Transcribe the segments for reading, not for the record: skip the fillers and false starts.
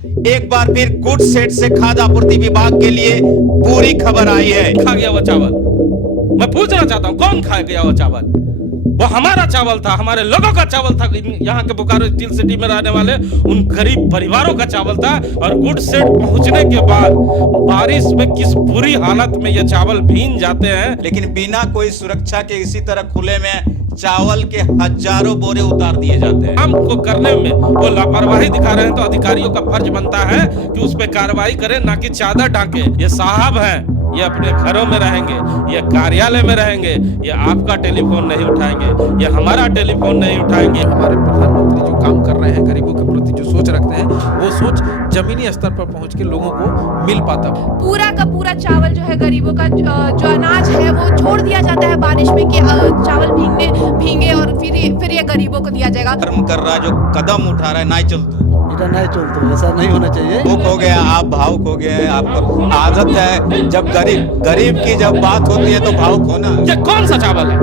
एक बार फिर good set से खाद्य आपूर्ति विभाग के लिए बुरी खबर आई है। खा गया वो चावल? मैं पूछना चाहता हूँ, कौन खा गया वो चावल? वो हमारा चावल था, हमारे लोगों का चावल था, यहाँ के बोकारो स्टील सिटी में रहने वाले उन गरीब परिवारों का चावल था। और गुड सेट पहुंचने के बाद बारिश में किस बुरी हालत में ये चावल भीग जाते हैं। लेकिन बिना कोई सुरक्षा के इसी तरह खुले में चावल के हजारों बोरे उतार दिए जाते हैं। काम को करने में वो लापरवाही दिखा रहे हैं, तो अधिकारियों का फर्ज बनता है कि उस पर कार्रवाई करें, ना कि चादर ढांके। ये साहब हैं, ये अपने घरों में रहेंगे, ये कार्यालय में रहेंगे, ये आपका टेलीफोन नहीं उठाएंगे, ये हमारा टेलीफोन नहीं उठाएंगे। हमारे प्रधानमंत्री जो काम कर रहे हैं, गरीबों के प्रति जो सोच रखते हैं, वो सोच जमीनी स्तर पर पहुंच के लोगों को मिल पाता। पूरा का पूरा चावल जो है गरीबों का जो अनाज है वो छोड़ दिया जाता है बारिश में कि चावल भीगे और फिर ये गरीबों को दिया जाएगा। कर्म कर रहा है, जो कदम उठा रहा है, नहीं चलता नहीं चलता, ऐसा नहीं होना चाहिए। भावुक हो गया, आप भावुक हो गए, आपको आदत है जब गरीब की जब बात होती है तो भावुक होना। ये कौन सा चावल है?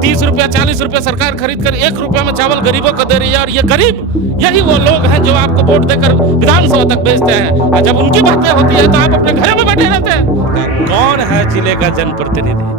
30 रुपया 40 रुपया सरकार खरीद कर 1 रुपया में चावल गरीबों को दे रही है। और ये गरीब यही वो लोग हैं जो आपको वोट देकर विधानसभा तक भेजते हैं, और जब उनकी बातें होती है तो आप अपने घर में बैठे रहते हैं। कौन है जिले का जनप्रतिनिधि?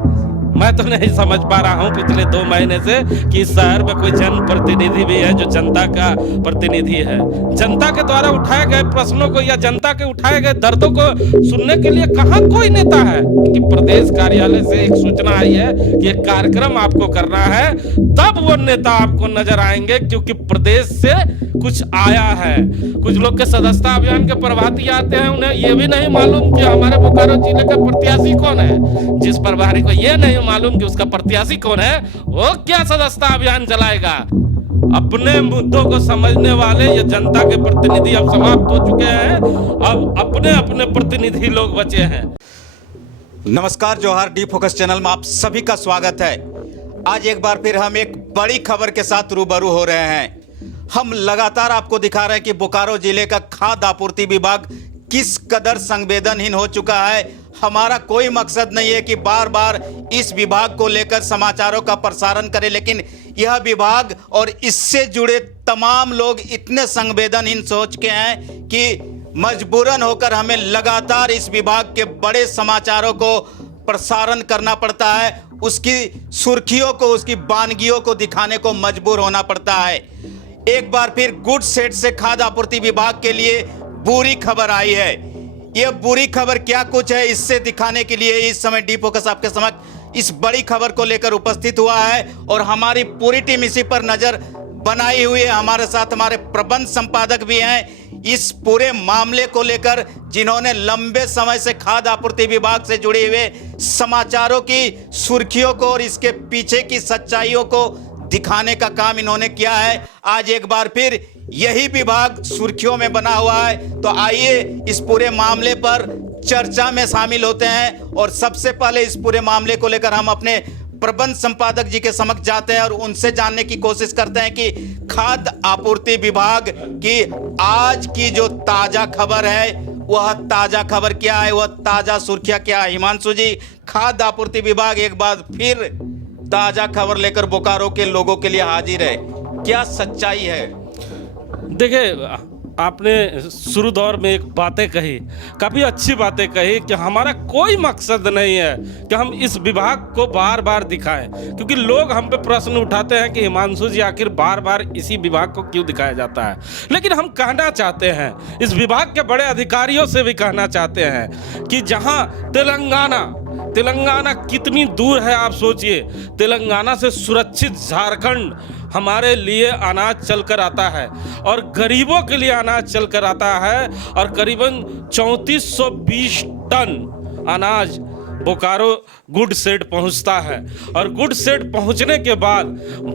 मैं तो नहीं समझ पा रहा हूं पिछले 2 महीने से कि इस शहर में कोई जनप्रतिनिधि भी है जो जनता का प्रतिनिधि है। जनता के द्वारा उठाए गए प्रश्नों को या जनता के उठाए गए दर्दों को सुनने के लिए कहां कोई नेता है? कि प्रदेश कार्यालय से एक सूचना आई है कि एक कार्यक्रम आपको करना है, तब वो नेता आपको नजर आएंगे, क्योंकि प्रदेश से कुछ आया है। कुछ लोग के सदस्यता अभियान के प्रभारी आते हैं, उन्हें ये भी नहीं मालूम कि हमारे बोकारो जिले का प्रत्याशी कौन है। जिस प्रभारी को ये नहीं मालूम कि उसका प्रत्याशी कौन है, वो क्या सदस्यता अभियान चलाएगा? अपने मुद्दों को समझने वाले ये जनता के प्रतिनिधि अब समाप्त हो चुके हैं। अब अपने अपने प्रतिनिधि लोग बचे हैं। नमस्कार, जोहार। डी फोकस चैनल में आप सभी का स्वागत है। आज एक बार फिर हम एक बड़ी खबर के साथ रूबरू हो रहे हैं। हम लगातार आपको दिखा रहे हैं कि बोकारो जिले का खाद्य आपूर्ति विभाग किस कदर संवेदनहीन हो चुका है। हमारा कोई मकसद नहीं है कि बार बार इस विभाग को लेकर समाचारों का प्रसारण करें, लेकिन यह विभाग और इससे जुड़े तमाम लोग इतने संवेदनहीन सोच के हैं कि मजबूरन होकर हमें लगातार इस विभाग के बड़े समाचारों को प्रसारण करना पड़ता है। उसकी सुर्खियों को, उसकी वानगियों को दिखाने को मजबूर होना पड़ता है। एक बार फिर गुड सेट से खाद्य आपूर्ति विभाग के लिए बुरी खबर आई है। यह बुरी खबर क्या कुछ है, इससे दिखाने के लिए इस समय डी फोकस आपके समक्ष इस बड़ी खबर को लेकर उपस्थित हुआ है और हमारी पूरी टीम इसी पर नजर बनाई हुई है। हमारे साथ हमारे प्रबंध संपादक भी हैं इस पूरे मामले को लेकर, जिन्होंने लंबे समय से खाद्य आपूर्ति विभाग से जुड़े हुए समाचारों की सुर्खियों को और इसके पीछे की सच्चाइयों को दिखाने का काम इन्होंने किया है। आज एक बार फिर यही विभाग सुर्खियों में बना हुआ है, तो आइए इस पूरे मामले पर चर्चा में शामिल होते हैं। और सबसे पहले इस पूरे मामले को लेकर हम अपने प्रबंध संपादक जी के समक्ष जाते हैं और उनसे जानने की कोशिश करते हैं कि खाद्य आपूर्ति विभाग की आज की जो ताजा खबर है, वह ताजा खबर क्या है, वह ताजा सुर्खियां क्या है। हिमांशु जी, खाद्य आपूर्ति विभाग एक बार फिर ताजा खबर लेकर बोकारो के लोगों के लिए हाजिर है, क्या सच्चाई है? देखिए, आपने शुरू दौर में एक बातें कही, काफ़ी अच्छी बातें कही कि हमारा कोई मकसद नहीं है कि हम इस विभाग को बार बार दिखाएं, क्योंकि लोग हम पे प्रश्न उठाते हैं कि हिमांशु जी आखिर बार बार इसी विभाग को क्यों दिखाया जाता है। लेकिन हम कहना चाहते हैं, इस विभाग के बड़े अधिकारियों से भी कहना चाहते हैं कि जहां तेलंगाना कितनी दूर है, आप सोचिए। तेलंगाना से सुरक्षित झारखंड हमारे लिए अनाज चलकर आता है और गरीबों के लिए अनाज चलकर आता है, और करीबन 3420 टन अनाज बोकारो गुड सेट पहुंचता है। और गुड सेट पहुंचने के बाद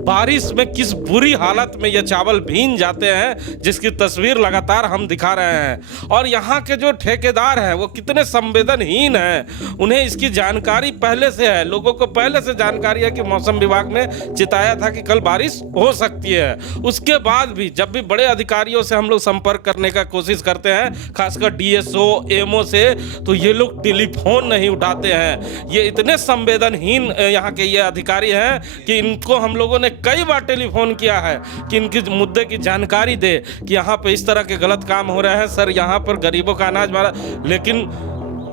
बारिश में किस बुरी हालत में ये चावल भीग जाते हैं, जिसकी तस्वीर लगातार हम दिखा रहे हैं। और यहाँ के जो ठेकेदार हैं वो कितने संवेदनहीन हैं, उन्हें इसकी जानकारी पहले से है। लोगों को पहले से जानकारी है कि मौसम विभाग में चिताया था कि कल बारिश हो सकती है। उसके बाद भी जब भी बड़े अधिकारियों से हम लोग संपर्क करने का कोशिश करते हैं, खासकर DSO, MO से, तो ये लोग टेलीफोन नहीं उठाते हैं। हैं। ये इतने संवेदनहीन यहाँ के ये अधिकारी हैं कि इनको हम लोगों ने कई बार टेलीफोन किया है कि इनकी मुद्दे की जानकारी दे कि यहाँ पे इस तरह के गलत काम हो रहे हैं सर, यहाँ पर गरीबों का अनाज मारा, लेकिन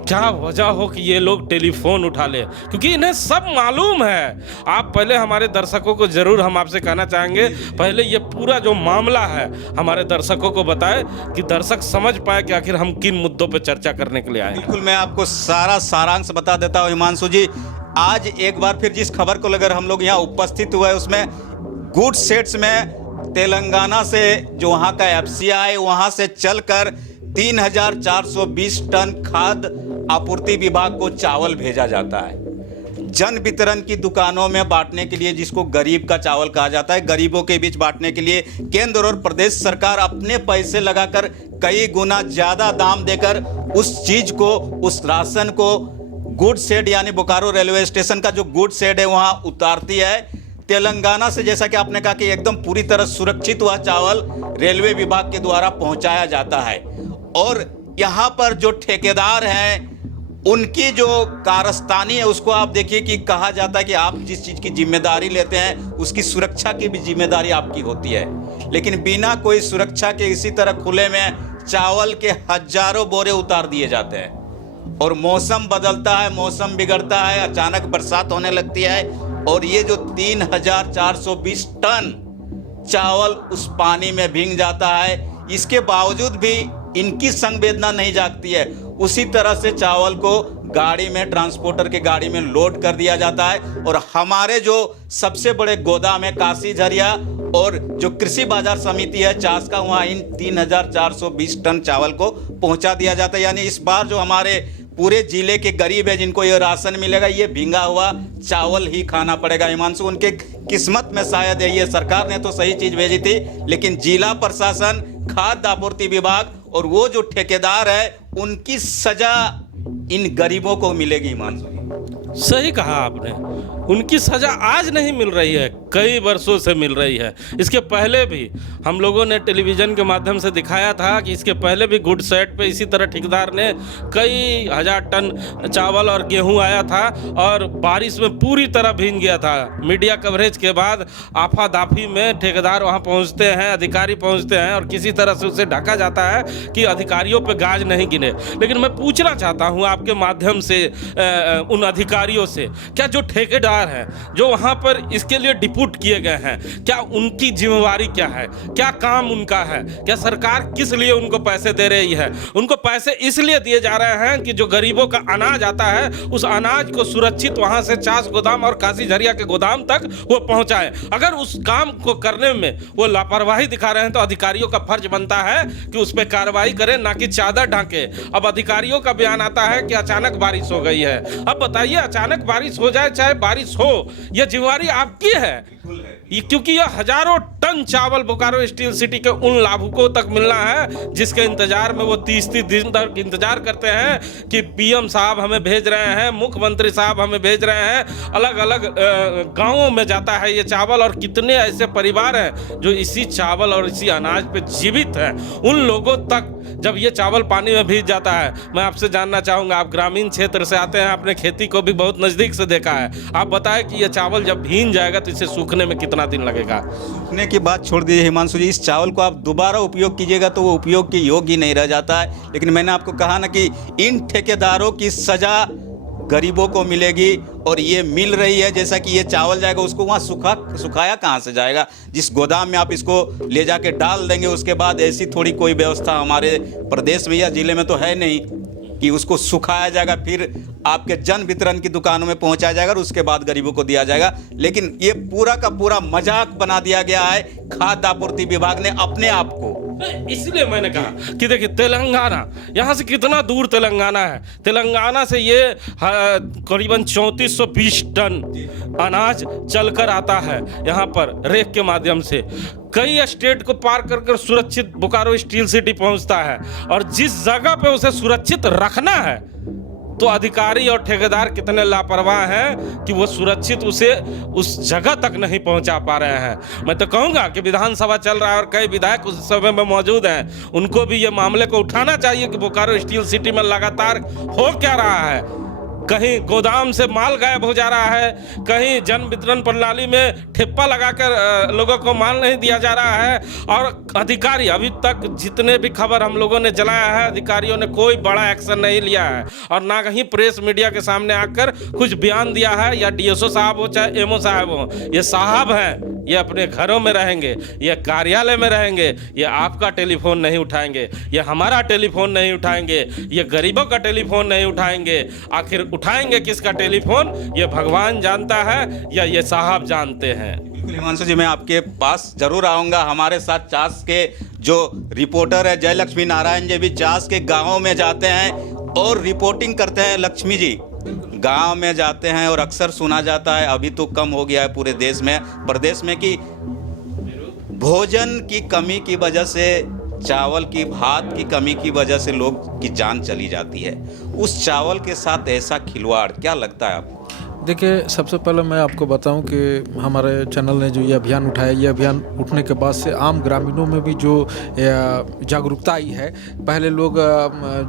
क्या वजह हो कि ये लोग टेलीफोन उठा ले, क्योंकि इन्हें सब मालूम है। आप पहले हमारे दर्शकों को जरूर हम आपसे कहना चाहेंगे, पहले ये पूरा जो मामला है हमारे दर्शकों को बताएं कि दर्शक समझ पाए कि आखिर हम किन मुद्दों पर चर्चा करने के लिए आए हैं। बिल्कुल, मैं आपको सारा सारांश बता देता हूँ हिमांशु जी। आज एक बार फिर जिस खबर को लेकर हम लोग यहाँ उपस्थित हुए उसमें गुड्स सेट्स में तेलंगाना से जो वहाँ का एफसीआई वहाँ से चलकर 3,420 टन खाद्य आपूर्ति विभाग को चावल भेजा जाता है जन वितरण की दुकानों में बांटने के लिए, जिसको गरीब का चावल कहा जाता है। गरीबों के बीच बांटने के लिए केंद्र और प्रदेश सरकार अपने पैसे लगाकर कई गुना ज्यादा दाम देकर उस चीज को, उस राशन को गुड शेड यानी बोकारो रेलवे स्टेशन का जो गुड शेड है वहां उतारती है। तेलंगाना से जैसा कि आपने कहा कि एकदम पूरी तरह सुरक्षित हुआ चावल रेलवे विभाग के द्वारा पहुंचाया जाता है। और यहाँ पर जो ठेकेदार हैं उनकी जो कारस्तानी है उसको आप देखिए कि कहा जाता है कि आप जिस चीज़ की जिम्मेदारी लेते हैं उसकी सुरक्षा की भी जिम्मेदारी आपकी होती है, लेकिन बिना कोई सुरक्षा के इसी तरह खुले में चावल के हजारों बोरे उतार दिए जाते हैं। और मौसम बदलता है, मौसम बिगड़ता है, अचानक बरसात होने लगती है और ये जो 3,420 टन चावल उस पानी में भीग जाता है, इसके बावजूद भी इनकी संवेदना नहीं जागती है। उसी तरह से चावल को गाड़ी में, ट्रांसपोर्टर के गाड़ी में लोड कर दिया जाता है और हमारे जो सबसे बड़े गोदाम है काशी झरिया और जो कृषि बाजार समिति है चास का, वहाँ इन 3,420 टन चावल को पहुंचा दिया जाता है। यानी इस बार जो हमारे पूरे जिले के गरीब है जिनको ये राशन मिलेगा, ये भींगा हुआ चावल ही खाना पड़ेगा। हिमांशु, उनके किस्मत में शायद है, ये सरकार ने तो सही चीज भेजी थी, लेकिन जिला प्रशासन, खाद्य आपूर्ति विभाग और वो जो ठेकेदार है उनकी सजा इन गरीबों को मिलेगी। हिमांशु, सही कहा आपने, उनकी सजा आज नहीं मिल रही है, कई वर्षों से मिल रही है। इसके पहले भी हम लोगों ने टेलीविज़न के माध्यम से दिखाया था कि इसके पहले भी गुड सेट पे इसी तरह ठेकेदार ने कई हजार टन चावल और गेहूं आया था और बारिश में पूरी तरह भीग गया था। मीडिया कवरेज के बाद आफा दाफी में ठेकेदार वहां पहुंचते हैं, अधिकारी पहुंचते हैं और किसी तरह से उसे ढका जाता है कि अधिकारियों पर गाज नहीं गिने। लेकिन मैं पूछना चाहता हूँ आपके माध्यम से उन अधिकारियों से, क्या जो ठेकेदार हैं जो वहां पर इसके लिए डिप्यूट किए गए हैं, क्या उनकी जिम्मेवारी क्या है, क्या काम उनका है, क्या सरकार किस लिए उनको पैसे दे रही है? उनको पैसे इसलिए दिए जा रहे हैं कि जो गरीबों का अनाज आता है उस अनाज को सुरक्षित वहां से चास गोदाम और काशी झरिया के गोदाम तक वो पहुंचाए। अगर उस काम को करने में वो लापरवाही दिखा रहे हैं तो अधिकारियों का फर्ज बनता है कि उस पर कार्रवाई करें, ना कि चादर ढांके। अब अधिकारियों का बयान आता है कि अचानक बारिश हो गई है। अब बताइए, अचानक बारिश हो जाए चाहे बारिश हो, यह जिम्मेवारी आपकी है, क्योंकि यह हजारों टन चावल बोकारो स्टील सिटी के उन लाभुकों तक मिलना है जिसके इंतजार में वो 30-30 दिन तक इंतजार करते हैं कि पीएम साहब हमें भेज रहे हैं, मुख्यमंत्री साहब हमें भेज रहे हैं। अलग अलग गांवों में जाता है ये चावल और कितने ऐसे परिवार हैं जो इसी चावल और इसी अनाज पे जीवित हैं। उन लोगों तक जब ये चावल पानी में भीग जाता है, मैं आपसे जानना चाहूँगा, आप ग्रामीण क्षेत्र से आते हैं, आपने खेती को भी बहुत नज़दीक से देखा है, आप बताएं कि ये चावल जब भीग जाएगा तो इसे सूखने में कितना दिन लगेगा? सूखने की बात छोड़ दीजिए हिमांशु जी, इस चावल को आप दोबारा उपयोग कीजिएगा तो वो उपयोग के योग्य ही नहीं रह जाता है। लेकिन मैंने आपको कहा ना कि इन ठेकेदारों की सजा गरीबों को मिलेगी और ये मिल रही है। जैसा कि ये चावल जाएगा उसको वहाँ सुखाया कहाँ से जाएगा? जिस गोदाम में आप इसको ले जाके डाल देंगे उसके बाद ऐसी थोड़ी कोई व्यवस्था हमारे प्रदेश में या जिले में तो है नहीं कि उसको सुखाया जाएगा फिर आपके जन वितरण की दुकानों में पहुंचाया जाएगा और उसके बाद गरीबों को दिया जाएगा। लेकिन ये पूरा का पूरा मजाक बना दिया गया है खाद्य आपूर्ति विभाग ने अपने आप को। इसलिए मैंने कहा कि देखिए, तेलंगाना, यहाँ से कितना दूर तेलंगाना है, तेलंगाना से ये करीबन 3420 टन अनाज चलकर आता है यहाँ पर रेक के माध्यम से, कई स्टेट को पार कर सुरक्षित बोकारो स्टील सिटी पहुँचता है। और जिस जगह पे उसे सुरक्षित रखना है तो अधिकारी और ठेकेदार कितने लापरवाह हैं कि वो सुरक्षित उसे उस जगह तक नहीं पहुंचा पा रहे हैं। मैं तो कहूँगा कि विधानसभा चल रहा है और कई विधायक उस समय में मौजूद हैं, उनको भी ये मामले को उठाना चाहिए कि बोकारो स्टील सिटी में लगातार हो क्या रहा है। कहीं गोदाम से माल गायब हो जा रहा है, कहीं जन वितरण प्रणाली में ठेप्पा लगाकर लोगों को माल नहीं दिया जा रहा है। और अधिकारी अभी तक जितने भी खबर हम लोगों ने जलाया है, अधिकारियों ने कोई बड़ा एक्शन नहीं लिया है और ना कहीं प्रेस मीडिया के सामने आकर कुछ बयान दिया है। या डीएसओ साहब हो चाहे एमओ साहब हो, ये साहब हैं, ये अपने घरों में रहेंगे, ये कार्यालय में रहेंगे, ये आपका टेलीफोन नहीं उठाएंगे, ये हमारा टेलीफोन नहीं उठाएंगे, ये गरीबों का टेलीफोन नहीं उठाएंगे। आखिर उठाएंगे किसका टेलीफोन, ये भगवान जानता है या ये साहब जानते हैं। बिल्कुल हिमांशु जी, मैं आपके पास जरूर आऊँगा। हमारे साथ चास के जो रिपोर्टर है जयलक्ष्मी नारायण जी भी चास के गाँव में जाते हैं और रिपोर्टिंग करते हैं। लक्ष्मी जी, गांव में जाते हैं और अक्सर सुना जाता है, अभी तो कम हो गया है पूरे देश में प्रदेश में, कि भोजन की कमी की वजह से, चावल की भात की कमी की वजह से लोग की जान चली जाती है। उस चावल के साथ ऐसा खिलवाड़ क्या लगता है आपको? देखिए, सबसे पहले मैं आपको बताऊं कि हमारे चैनल ने जो ये अभियान उठाया, ये अभियान उठने के बाद से आम ग्रामीणों में भी जो जागरूकता आई है। पहले लोग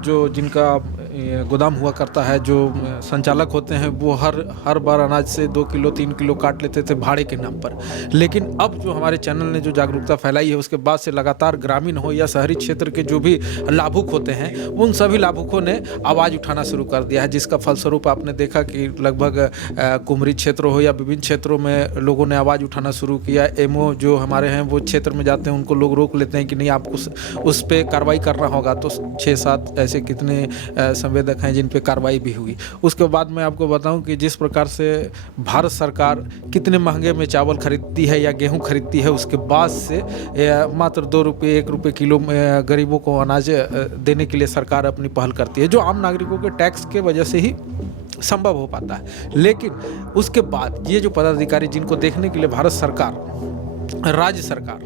जो जिनका गोदाम हुआ करता है, जो संचालक होते हैं, वो हर बार अनाज से 2 किलो 3 किलो काट लेते थे भाड़े के नाम पर। लेकिन अब जो हमारे चैनल ने जो जागरूकता फैलाई है, उसके बाद से लगातार ग्रामीण हो या शहरी क्षेत्र के जो भी लाभुक होते हैं, उन सभी लाभुकों ने आवाज़ उठाना शुरू कर दिया है, जिसका फलस्वरूप आपने देखा कि लगभग कुमरी क्षेत्र हो या विभिन्न क्षेत्रों में लोगों ने आवाज़ उठाना शुरू किया। एमओ जो हमारे हैं वो क्षेत्र में जाते हैं, उनको लोग रोक लेते हैं कि नहीं, आपको उस पर कार्रवाई करना होगा। तो 6-7 ऐसे कितने संवेदक हैं जिन पे कार्रवाई भी हुई। उसके बाद मैं आपको बताऊं कि जिस प्रकार से भारत सरकार कितने महंगे में चावल खरीदती है या गेहूं खरीदती है, उसके बाद से मात्र 2 रुपये 1 रुपये किलो में गरीबों को अनाज देने के लिए सरकार अपनी पहल करती है, जो आम नागरिकों के टैक्स के वजह से ही संभव हो पाता है। लेकिन उसके बाद ये जो पदाधिकारी जिनको देखने के लिए भारत सरकार, राज्य सरकार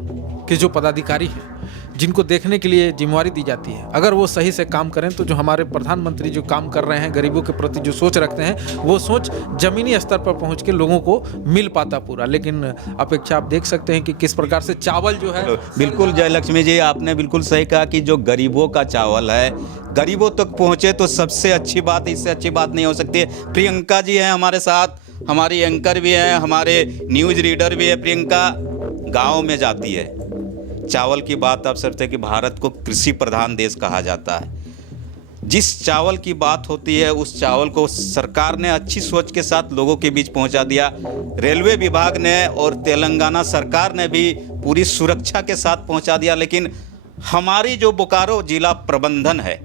के जो पदाधिकारी हैं, जिनको देखने के लिए जिम्मेवारी दी जाती है, अगर वो सही से काम करें तो जो हमारे प्रधानमंत्री जो काम कर रहे हैं, गरीबों के प्रति जो सोच रखते हैं, वो सोच जमीनी स्तर पर पहुंच के लोगों को मिल पाता पूरा। लेकिन अपेक्षा आप देख सकते हैं कि किस प्रकार से चावल जो है। बिल्कुल जयलक्ष्मी जी, आपने बिल्कुल सही कहा कि जो गरीबों का चावल है गरीबों तक पहुँचे तो सबसे अच्छी बात, इससे अच्छी बात नहीं हो सकती है। प्रियंका जी हैं हमारे साथ, हमारी एंकर भी हैं, हमारे न्यूज़ रीडर भी है। प्रियंका गाँव में जाती है। चावल की बात आप सकते हैं कि भारत को कृषि प्रधान देश कहा जाता है। जिस चावल की बात होती है, उस चावल को सरकार ने अच्छी सोच के साथ लोगों के बीच पहुंचा दिया। रेलवे विभाग ने और तेलंगाना सरकार ने भी पूरी सुरक्षा के साथ पहुंचा दिया। लेकिन हमारी जो बोकारो जिला प्रबंधन है,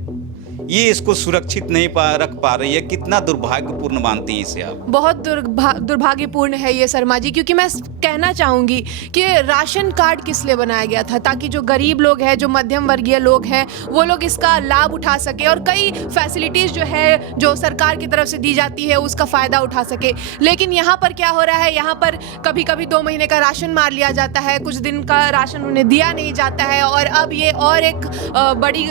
ये इसको सुरक्षित नहीं रख पा रही है। कितना दुर्भाग्यपूर्ण मानती हैं इसे आप? बहुत दुर्भाग्यपूर्ण है ये शर्मा जी, क्योंकि मैं कहना चाहूँगी कि राशन कार्ड किस लिए बनाया गया था, ताकि जो गरीब लोग हैं, जो मध्यम वर्गीय लोग हैं, वो लोग इसका लाभ उठा सके और कई फैसिलिटीज़ जो है जो सरकार की तरफ से दी जाती है उसका फ़ायदा उठा सके। लेकिन यहाँ पर क्या हो रहा है, यहाँ पर कभी कभी 2 महीने का राशन मार लिया जाता है, कुछ दिन का राशन उन्हें दिया नहीं जाता है। और अब ये और एक बड़ी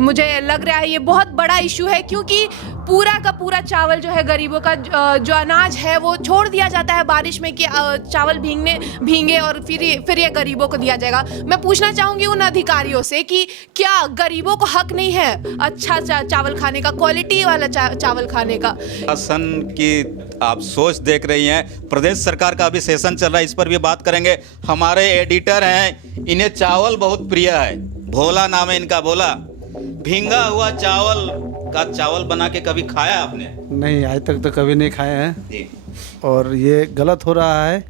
मुझे लग रहा है ये बहुत बड़ा इशू है, क्योंकि पूरा का पूरा चावल जो है गरीबों का जो अनाज है वो छोड़ दिया जाता है बारिश में कि चावल भींगे और फिर ये गरीबों को दिया जाएगा। मैं पूछना चाहूँगी उन अधिकारियों से कि क्या गरीबों को हक नहीं है अच्छा चावल खाने का, क्वालिटी वाला चावल खाने का? शासन की आप सोच देख रही हैं। प्रदेश सरकार का अभी सेशन चल रहा है, इस पर भी बात करेंगे। हमारे एडिटर हैं, इन्हें चावल बहुत प्रिय है। भोला नाम है इनका। भोला, भींगा हुआ चावल बना के कभी खाया आपने? नहीं, आज तक तो कभी नहीं खाए हैं जी। और ये गलत हो रहा है।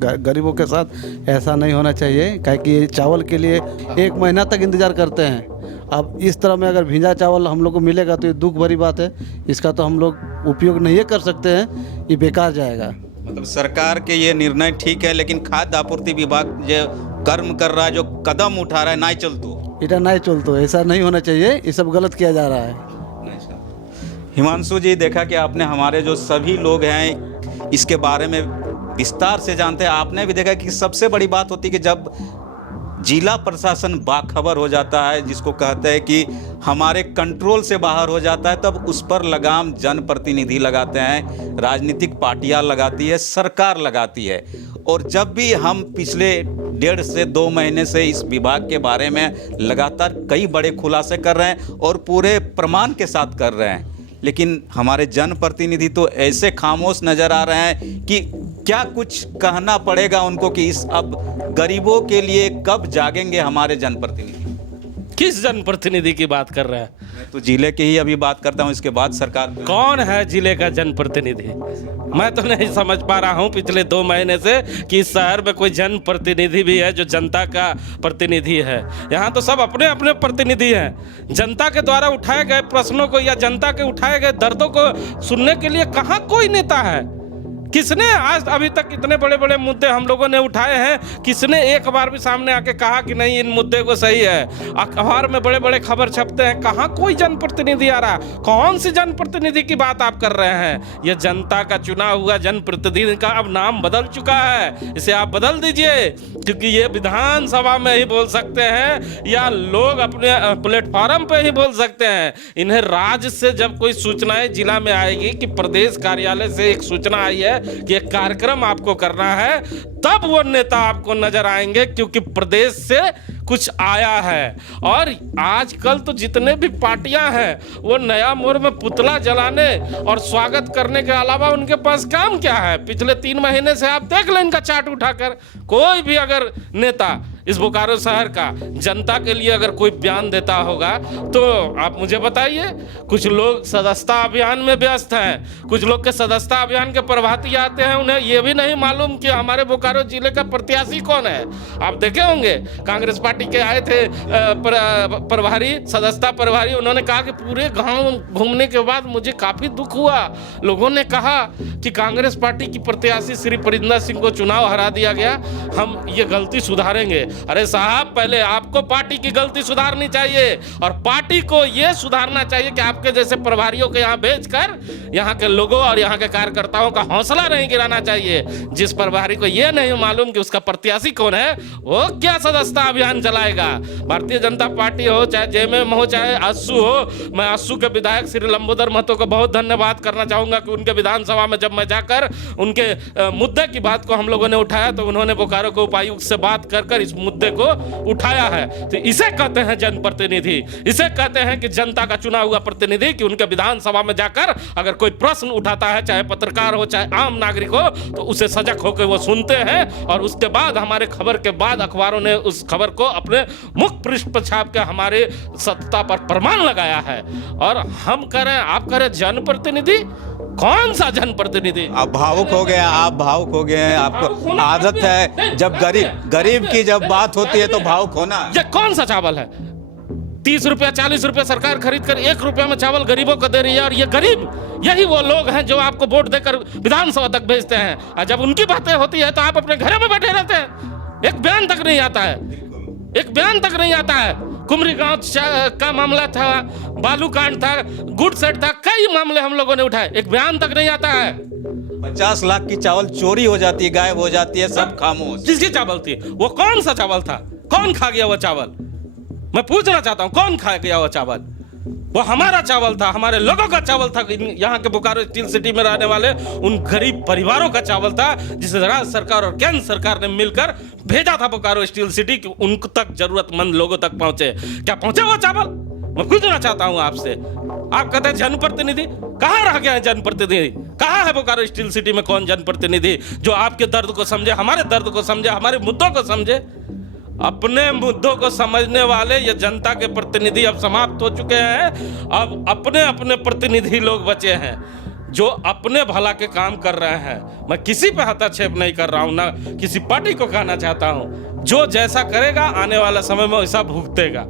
गरीबों के साथ ऐसा नहीं होना चाहिए, क्योंकि चावल के लिए 1 महीना तक इंतज़ार करते हैं। अब इस तरह में अगर भींजा चावल हम लोग को मिलेगा तो ये दुख भरी बात है। इसका तो हम लोग उपयोग नहीं कर सकते हैं, ये बेकार जाएगा। मतलब सरकार के ये निर्णय ठीक है, लेकिन खाद्य आपूर्ति विभाग जो कर्म कर रहा है, जो कदम उठा रहा है, नहीं चलतो इटा नहीं चलतो, ऐसा नहीं होना चाहिए। ये सब गलत किया जा रहा है। हिमांशु जी, देखा कि आपने हमारे जो सभी लोग हैं इसके बारे में विस्तार से जानते हैं। आपने भी देखा कि सबसे बड़ी बात होती है कि जब जिला प्रशासन बाखबर हो जाता है, जिसको कहते हैं कि हमारे कंट्रोल से बाहर हो जाता है, तब उस पर लगाम जनप्रतिनिधि लगाते हैं, राजनीतिक पार्टियां लगाती है, सरकार लगाती है। और जब भी हम पिछले 1.5 से 2 महीने से इस विभाग के बारे में लगातार कई बड़े खुलासे कर रहे हैं और पूरे प्रमाण के साथ कर रहे हैं, लेकिन हमारे जनप्रतिनिधि तो ऐसे खामोश नजर आ रहे हैं कि क्या कुछ कहना पड़ेगा उनको कि इस अब गरीबों के लिए कब जागेंगे हमारे जनप्रतिनिधि। किस जनप्रतिनिधि की बात कर रहे हैं? मैं तो जिले की ही अभी बात करता हूँ, इसके बाद सरकार कौन है जिले का जनप्रतिनिधि? मैं तो नहीं समझ पा रहा हूँ पिछले 2 महीने से कि इस शहर में कोई जनप्रतिनिधि भी है जो जनता का प्रतिनिधि है। यहाँ तो सब अपने अपने प्रतिनिधि हैं। जनता के द्वारा उठाए गए प्रश्नों को या जनता के उठाए गए दर्दों को सुनने के लिए कहाँ कोई नेता है? किसने आज अभी तक इतने बड़े बड़े मुद्दे हम लोगों ने उठाए हैं, किसने एक बार भी सामने आके कहा कि नहीं इन मुद्दे को सही है? अखबार में बड़े बड़े खबर छपते हैं, कहाँ कोई जनप्रतिनिधि आ रहा? कौन सी जनप्रतिनिधि की बात आप कर रहे हैं? यह जनता का चुना हुआ जनप्रतिनिधि का अब नाम बदल चुका है, इसे आप बदल दीजिए, क्योंकि ये विधानसभा में ही बोल सकते हैं या लोग अपने प्लेटफॉर्म पे ही बोल सकते हैं। इन्हें राज्य से जब कोई सूचनाएं जिला में आएगी कि प्रदेश कार्यालय से एक सूचना आई है कि एक कार्यक्रम आपको करना है, तब वो नेता आपको नजर आएंगे, क्योंकि प्रदेश से कुछ आया है। और आजकल तो जितने भी पार्टियां हैं वो नया मोड़ में पुतला जलाने और स्वागत करने के अलावा उनके पास काम क्या है? पिछले 3 महीने से आप देख लें इनका चार्ट उठाकर, कोई भी अगर नेता इस बोकारो शहर का जनता के लिए अगर कोई बयान देता होगा तो आप मुझे बताइए। कुछ लोग सदस्यता अभियान में व्यस्त हैं, कुछ लोग के सदस्यता अभियान के प्रभाती आते हैं, उन्हें यह भी नहीं मालूम कि हमारे बोकारो जिले का प्रत्याशी कौन है। आप देखे होंगे कांग्रेस पार्टी के आए थे प्रभारी, सदस्यता प्रभारी, उन्होंने कहा कि पूरे गांव घूमने के बाद मुझे काफी दुख हुआ। लोगों ने कहा कि कांग्रेस पार्टी की प्रत्याशी श्री परिंदा सिंह को चुनाव हरा दिया गया, हम ये गलती सुधारेंगे। अरे साहब, पहले आपको पार्टी की गलती सुधारनी चाहिए और पार्टी को यह सुधारना चाहिए कि आपके जैसे प्रभारियों को यहाँ भेजकर यहाँ के लोगों और यहाँ के कार्यकर्ताओं का हौसला नहीं गिराना चाहिए। जिस प्रभारी को यह नहीं मालूम कि उसका प्रत्याशी कौन है, वो क्या सदस्यता अभियान चलाएगा? भारतीय जनता पार्टी हो, चाहे जेएमएम हो, चाहे अस्सू हो, मैं अस्सू के विधायक श्री लंबोदर महतो को बहुत धन्यवाद करना चाहूंगा कि उनके विधानसभा में जब मैं जाकर उनके मुद्दे की बात को हम लोगों ने उठाया तो उन्होंने बोकारो के उपायुक्त से बात कर इस मुद्दे को उठाया है। तो इसे कहते हैं जनप्रतिनिधि, इसे कहते हैं कि जनता का चुना हुआ प्रतिनिधि, कि उनके विधानसभा में जाकर अगर कोई प्रश्न उठाता है, चाहे पत्रकार हो चाहे आम नागरिक हो, तो उसे सजग होकर वो सुनते हैं और उसके बाद हमारे खबर के बाद अखबारों ने उस खबर को अपने मुख्य पृष्ठ पर छाप के हमारे सत्ता पर प्रमाण लगाया है। और हम कह रहे हैं, आप कह रहे हैं जनप्रतिनिधि, कौन सा जनप्रतिनिधि? आप भावुक हो गए, आप भावुक हो गए हैं, आपको आदत है जब गरीब की जब बात होती है तो भावुक होना। ये कौन सा चावल है? 30 रुपया 40 रुपया सरकार खरीद कर 1 रुपया में चावल गरीबों को दे रही है। और ये गरीब यही वो लोग हैं जो आपको वोट देकर विधानसभा तक भेजते हैं, और जब उनकी बातें होती है तो आप अपने घरों में बैठे रहते हैं। एक बयान तक नहीं आता है, एक बयान तक नहीं आता है। कुमरी गांव का मामला था, बालू कांड था, गुड सेट था, कई मामले हम लोगों ने उठाए, एक बयान तक नहीं आता है। 50 लाख की चावल चोरी हो जाती है, गायब हो जाती है, सब खामोश। किसकी चावल थी? वो कौन सा चावल था? कौन खा गया वो चावल? मैं पूछना चाहता हूं, कौन खा गया वो चावल? वो हमारा चावल था, हमारे लोगों का चावल था, यहाँ के बोकारो स्टील सिटी में रहने वाले उन गरीब परिवारों का चावल था, जिसे राज्य सरकार और केंद्र सरकार ने मिलकर भेजा था बोकारो स्टील सिटी कि उन तक जरूरतमंद लोगों तक पहुंचे। क्या पहुंचे वो चावल? मैं पूछना चाहता हूं आपसे। आप कहते हैं जनप्रतिनिधि, कहाँ रह गया है जनप्रतिनिधि? कहाँ है बोकारो स्टील सिटी में कौन जनप्रतिनिधि जो आपके दर्द को समझे, हमारे दर्द को समझे, हमारे मुद्दों को समझे? अपने मुद्दों को समझने वाले ये जनता के प्रतिनिधि अब समाप्त हो चुके हैं। अब अपने अपने प्रतिनिधि लोग बचे हैं जो अपने भला के काम कर रहे हैं। मैं किसी पे हस्तक्षेप नहीं कर रहा हूं, ना किसी पार्टी को कहना चाहता हूं। जो जैसा करेगा आने वाला समय में वैसा भुगतेगा,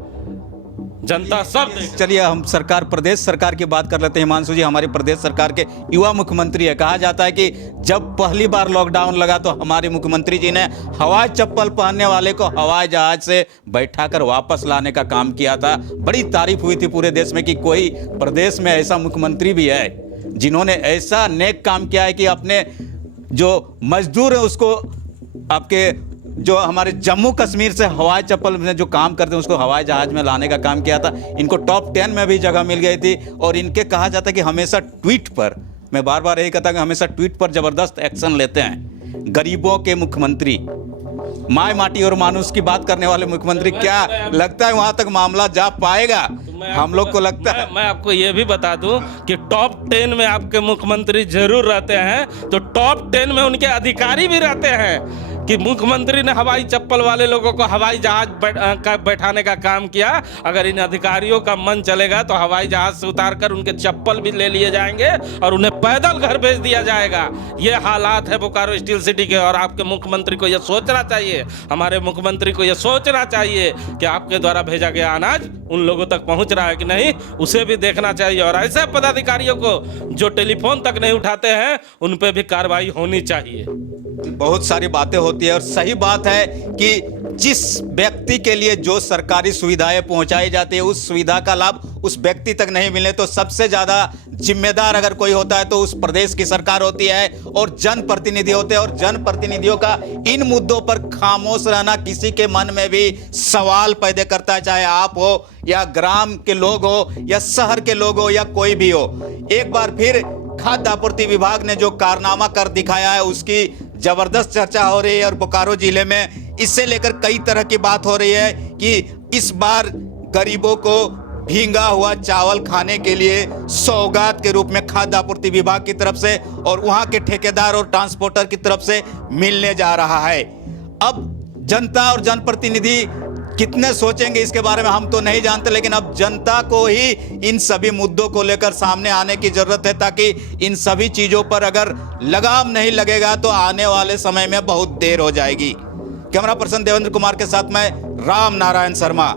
जनता सब। चलिए हम प्रदेश सरकार की बात कर लेते हैं। हिमांशु जी हमारे प्रदेश सरकार के युवा मुख्यमंत्री है। कहा जाता है कि जब पहली बार लॉकडाउन लगा तो हमारे मुख्यमंत्री जी ने हवाई चप्पल पहनने वाले को हवाई जहाज से बैठाकर वापस लाने का काम किया था। बड़ी तारीफ हुई थी पूरे देश में कि कोई प्रदेश में ऐसा मुख्यमंत्री भी है जिन्होंने ऐसा नेक काम किया है कि अपने जो मजदूर है उसको, आपके जो हमारे जम्मू कश्मीर से हवाई चप्पल में जो काम करते हैं उसको हवाई जहाज में लाने का काम किया था। इनको टॉप 10 में भी जगह मिल गई थी। और इनके कहा जाता है कि हमेशा ट्वीट पर, मैं बार बार यही कहता हूं कि हमेशा ट्वीट पर ज़बरदस्त एक्शन लेते हैं। गरीबों के मुख्यमंत्री माय माटी और मानुष की बात करने वाले मुख्यमंत्री, क्या लगता है वहां तक मामला जा पाएगा? हम लोग को लगता है। मैं आपको ये भी बता दूं कि टॉप 10 में आपके मुख्यमंत्री जरूर रहते हैं, तो टॉप 10 में उनके अधिकारी भी रहते हैं कि मुख्यमंत्री ने हवाई चप्पल वाले लोगों को हवाई जहाज बैठाने का काम किया। अगर इन अधिकारियों का मन चलेगा तो हवाई जहाज से उतारकर उनके चप्पल भी ले लिए जाएंगे और उन्हें पैदल घर भेज दिया जाएगा। ये हालात है बोकारो स्टील सिटी के। और आपके मुख्यमंत्री को यह सोचना चाहिए, हमारे मुख्यमंत्री को यह सोचना चाहिए कि आपके द्वारा भेजा गया अनाज उन लोगों तक पहुंच रहा है कि नहीं, उसे भी देखना चाहिए। और ऐसे पदाधिकारियों को जो टेलीफोन तक नहीं उठाते हैं उन पर भी कार्रवाई होनी चाहिए। बहुत सारी बातें होती है और सही बात है कि जिस व्यक्ति के लिए जो सरकारी सुविधाएं पहुंचाई जाती है उस सुविधा का लाभ उस व्यक्ति तक नहीं मिले तो सबसे ज्यादा जिम्मेदार अगर कोई होता है तो उस प्रदेश की सरकार होती है और जनप्रतिनिधि होते हैं। और जनप्रतिनिधियों का इन मुद्दों पर खामोश रहना किसी के मन में भी सवाल पैदा करता है, चाहे आप हो या ग्राम के लोग हो या शहर के लोग हो या कोई भी हो। एक बार फिर खाद्य आपूर्ति विभाग ने जो कारनामा कर दिखाया है उसकी जबरदस्त चर्चा हो रही है और बोकारो जिले में इससे लेकर कई तरह की बात हो रही है कि इस बार गरीबों को भींगा हुआ चावल खाने के लिए सौगात के रूप में खाद्य आपूर्ति विभाग की तरफ से और वहां के ठेकेदार और ट्रांसपोर्टर की तरफ से मिलने जा रहा है। अब जनता और जनप्रतिनिधि कितने सोचेंगे इसके बारे में हम तो नहीं जानते, लेकिन अब जनता को ही इन सभी मुद्दों को लेकर सामने आने की जरूरत है ताकि इन सभी चीजों पर अगर लगाम नहीं लगेगा तो आने वाले समय में बहुत देर हो जाएगी। कैमरा पर्सन देवेंद्र कुमार के साथ मैं राम नारायण शर्मा।